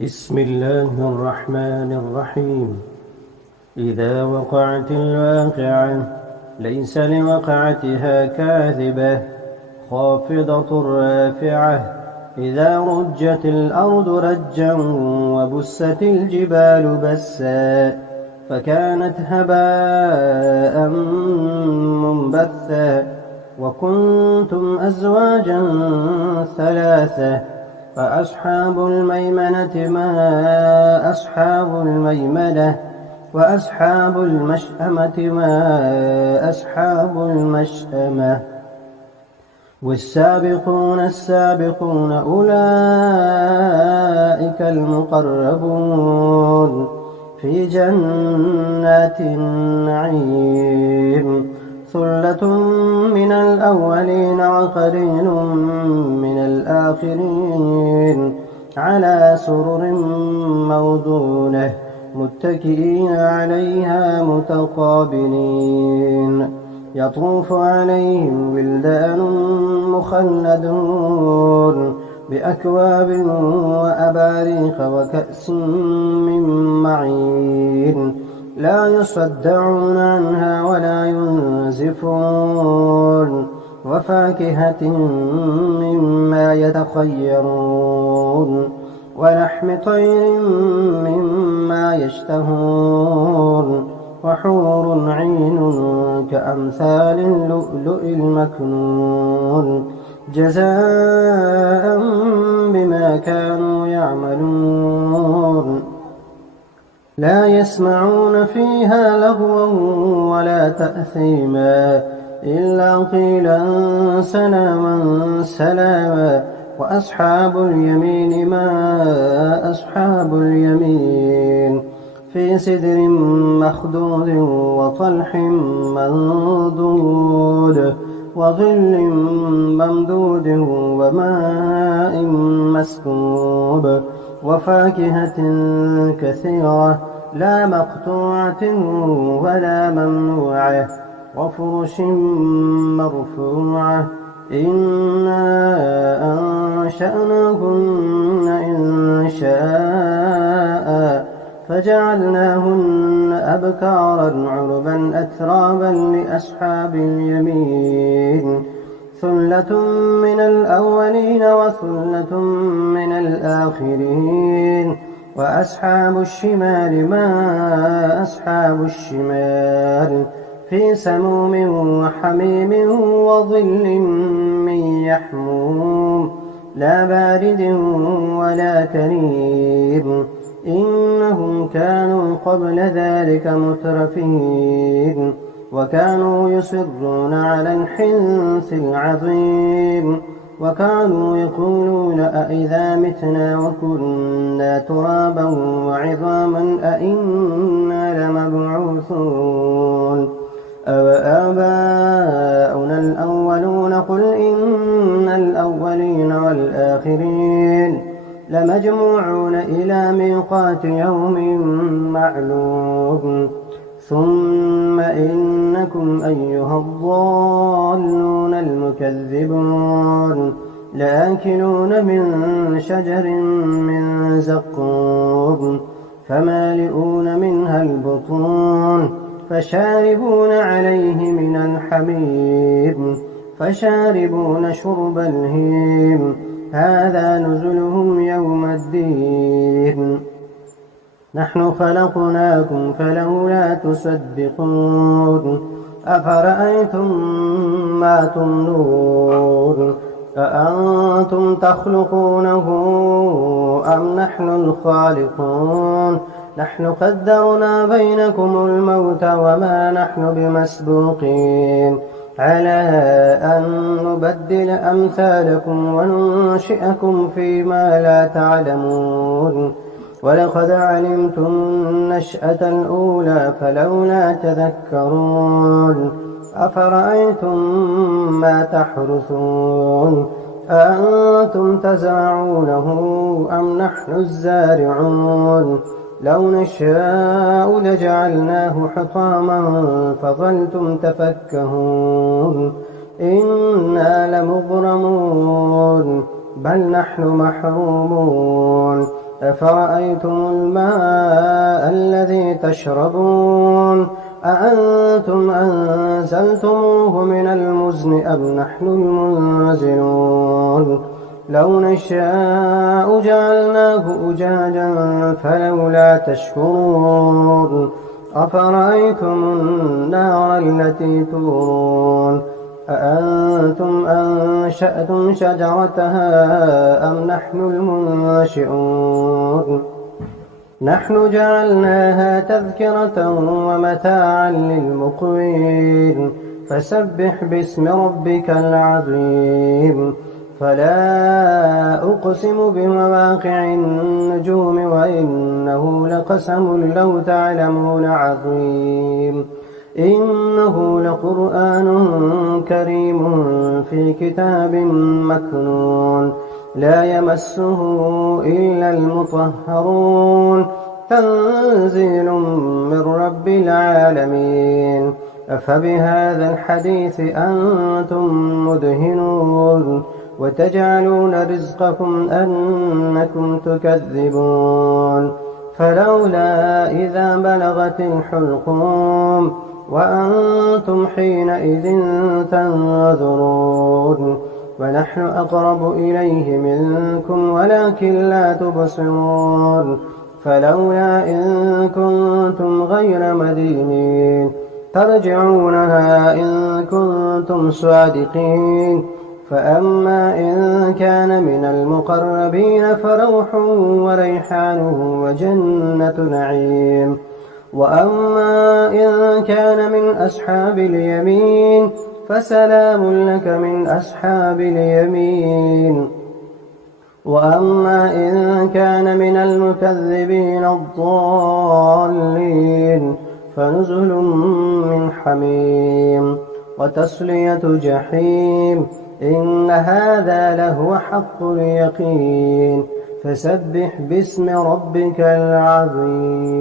بسم الله الرحمن الرحيم. إذا وقعت الواقعة ليس لوقعتها كاذبة خافضة رافعة. إذا رجت الأرض رجا وبست الجبال بسا فكانت هباء منبثا وكنتم أزواجا ثلاثة فأصحاب الميمنة ما أصحاب الميمنة وأصحاب المشأمة ما أصحاب المشأمة. والسابقون السابقون أولئك المقربون في جنات النعيم. ثلة من الأولين وقليل من الآخرين على سرر موضونة متكئين عليها متقابلين. يطوف عليهم ولدان مخلدون بأكواب وأباريق وكأس من معين لا يصدعون عنها ولا ينزفون. وفاكهة مما يتخيرون ولحم طير مما يشتهون وحور عين كأمثال اللؤلؤ المكنون جزاء بما كانوا يعملون. لا يسمعون فيها لغوا ولا تأثيما إلا قيلا سلاما سلاما. وأصحاب اليمين ما أصحاب اليمين في سدر مخضود وطلح منضود وظل ممدود وماء مسكوب وفاكهة كثيرة لا مقطوعة ولا ممنوعة وفرش مرفوعة. إنا أنشأناهن إن شاء فجعلناهن أبكارا عربا أترابا لأصحاب اليمين. ثلة من الأولين وثلة من الآخرين. وأصحاب الشمال ما أصحاب الشمال في سموم وحميم وظل من يحموم لا بارد ولا كريم. إنهم كانوا قبل ذلك مترفين وكانوا يصرون على الحنث العظيم وكانوا يقولون أئذا متنا وكنا ترابا وعظاما أئنا لمبعوثون أوآباؤنا الأولون قل إن الأولين والآخرين لمجموعون إلى ميقات يوم معلوم. ثم إنكم أيها الضالون المكذبون لآكلون من شجر من زقوم فمالئون منها البطون فشاربون عليه من الحميم فشاربون شرب الهيم هذا نزلهم يوم الدين. نحن خلقناكم فلولا تصدقون. أفرأيتم ما تمنون أأنتم تخلقونه أم نحن الخالقون. نحن قدرنا بينكم الموت وما نحن بمسبوقين على أن نبدل أمثالكم وننشئكم فيما لا تعلمون. ولقد علمتم النشأة الأولى فلولا تذكرون. أفرأيتم ما تحرثون أأنتم تزرعونه أم نحن الزارعون. لو نشاء لجعلناه حطاما فظلتم تفكهون. إنا لمغرمون بل نحن محرومون أفرأيتم الماء الذي تشربون أأنتم أنزلتموه من المزن أم نحن المنزلون لو نشاء جعلناه أجاجا فلولا تشكرون أفرأيتم النار التي تورون أأنتم أنشأتم شجرتها أم نحن المنشئون نحن جعلناها تذكرة ومتاعا للمقوين فسبح باسم ربك العظيم فلا أقسم بمواقع النجوم وإنه لقسم لو تعلمون عظيم إنه لقرآن كريم في كتاب مكنون لا يمسه إلا المطهرون تنزيل من رب العالمين أفبهذا الحديث أنتم مدهنون وتجعلون رزقكم أنكم تكذبون فلولا إذا بلغت الحلقوم وأنتم حينئذ تنظرون ونحن أقرب إليه منكم ولكن لا تبصرون فلولا إن كنتم غير مدينين ترجعونها إن كنتم صادقين فأما إن كان من المقربين فروح وريحان وجنة نعيم وأما إن كان من أصحاب اليمين فسلام لك من أصحاب اليمين وأما إن كان من المكذبين الضالين فنزل من حميم وتصلية جحيم إن هذا لهو حق اليقين فسبح باسم ربك العظيم